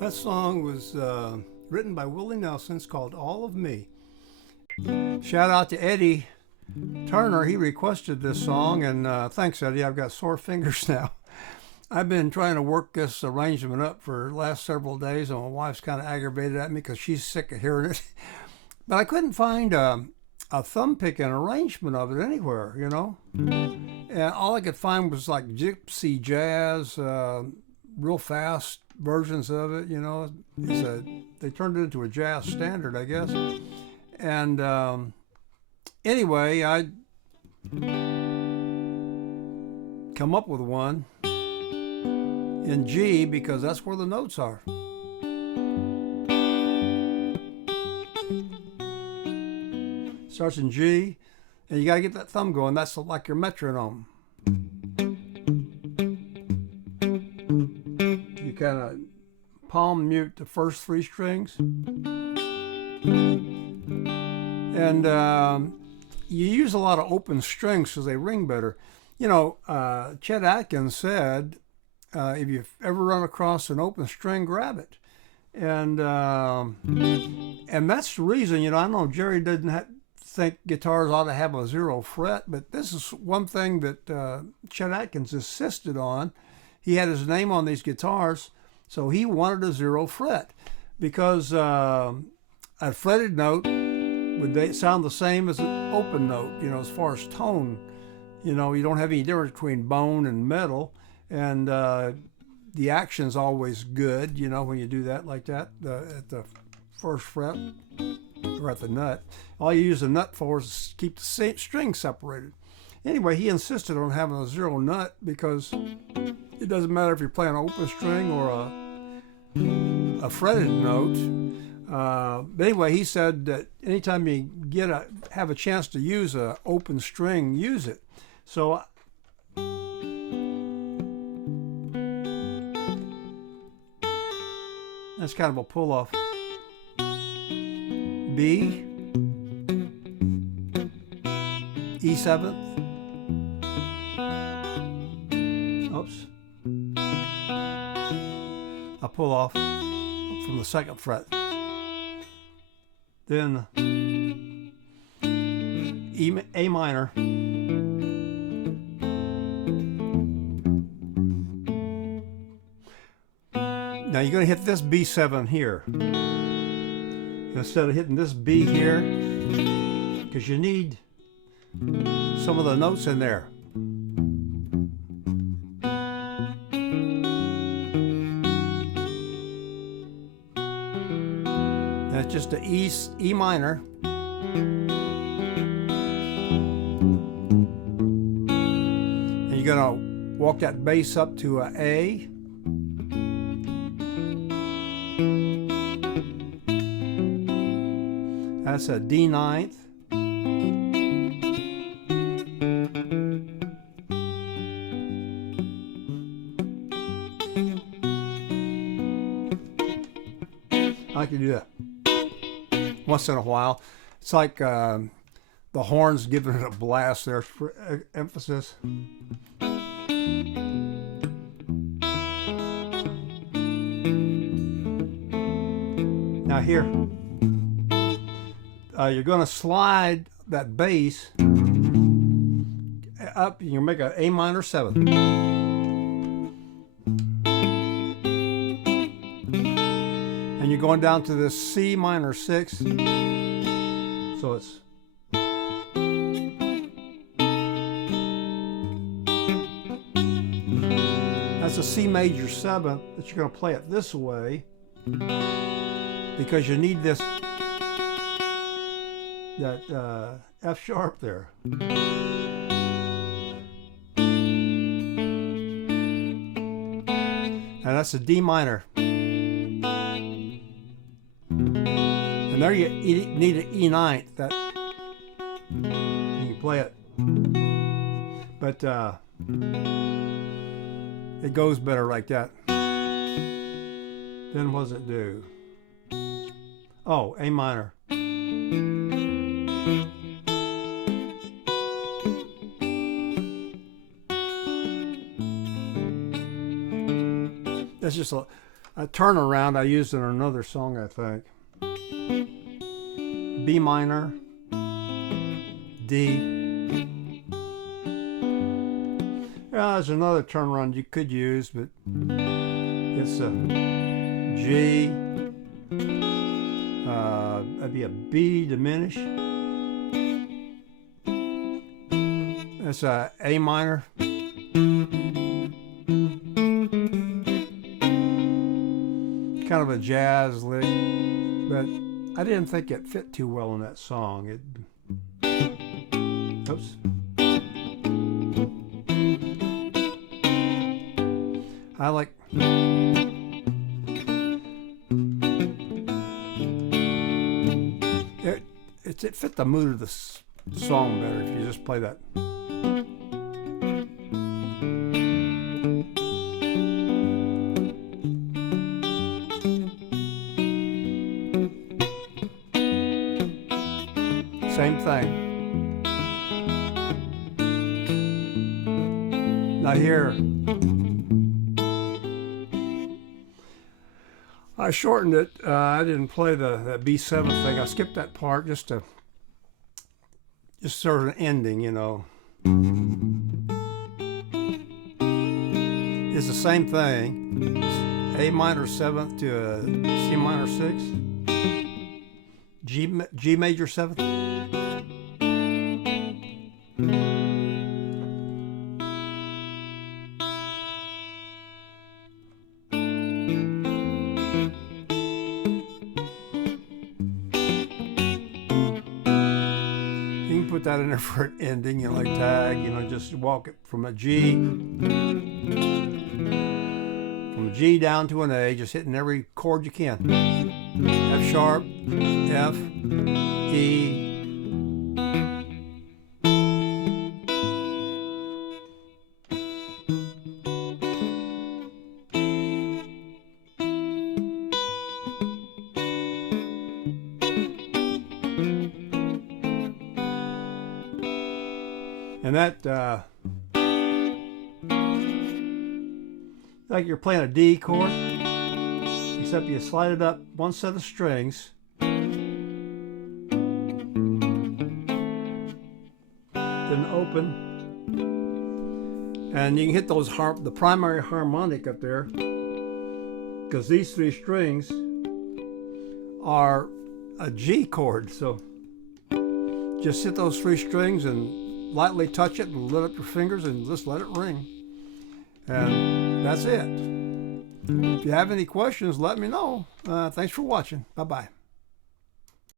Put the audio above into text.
That song was written by Willie Nelson. It's called All of Me. Shout out to Eddie Turner. He requested this song, and thanks, Eddie. I've got sore fingers now. I've been trying to work this arrangement up for the last several days, and my wife's kind of aggravated at me because she's sick of hearing it. But I couldn't find a thumb-picking arrangement of it anywhere, you know? And all I could find was like gypsy jazz, real fast versions of it, you know. They turned it into a jazz standard, I guess. And anyway, I come up with one in G because that's where the notes are. Starts in G, and you got to get that thumb going. That's like your metronome. You kind of palm mute the first three strings. And you use a lot of open strings because they ring better. You know, Chet Atkins said, if you've ever run across an open string, grab it. And that's the reason, you know, I know Jerry didn't think guitars ought to have a 0 fret, but this is one thing that Chet Atkins insisted on. He had his name on these guitars, so he wanted a 0 fret because a fretted note would sound the same as an open note, you know, as far as tone. You know, you don't have any difference between bone and metal, and the action's always good, you know, when you do that like that at the first fret or at the nut. All you use the nut for is keep the string separated. Anyway, he insisted on having a 0 nut because it doesn't matter if you're playing an open string or a fretted note. But anyway, he said that anytime you have a chance to use an open string, use it. So that's kind of a pull-off. B, E7, oops, I pull off from the 2nd fret, then A minor, now you're going to hit this B7 here instead of hitting this B here, because you need some of the notes in there. That's just an E minor. And you're going to walk that bass up to an A. That's a D ninth. I can do that once in a while. It's like the horns giving it a blast there for emphasis. Now here, you're going to slide that bass up. You make an A minor 7. And you're going down to the C minor 6. So it's that's a C major 7 that you're going to play it this way, because you need that F sharp there. And that's a D minor. And there you need an E9. That you can play it, but it goes better like that. Then what does it do? Oh, A minor. That's just a turnaround I used in another song, I think. B minor, D. Yeah, there's another turnaround you could use, but it's a G. That'd be a B diminished. That's a A minor. Kind of a jazz lick, but I didn't think it fit too well in that song. Oops. I like it fit the mood of the song better if you just play that. Same thing. Now here, I shortened it. I didn't play that B7 thing. I skipped that part just sort of an ending, you know. It's the same thing. A minor 7th to a C minor 6. G major 7th. Put that in there for an ending, you know, like tag, you know, just walk it from a G down to an A, just hitting every chord you can. F sharp, F, E, and that, like you're playing a D chord, except you slide it up one set of strings, then open, and you can hit those the primary harmonic up there, because these 3 strings are a G chord. So just hit those 3 strings and lightly touch it and lift up your fingers and just let it ring. And that's it. If you have any questions, let me know. Thanks for watching. Bye-bye.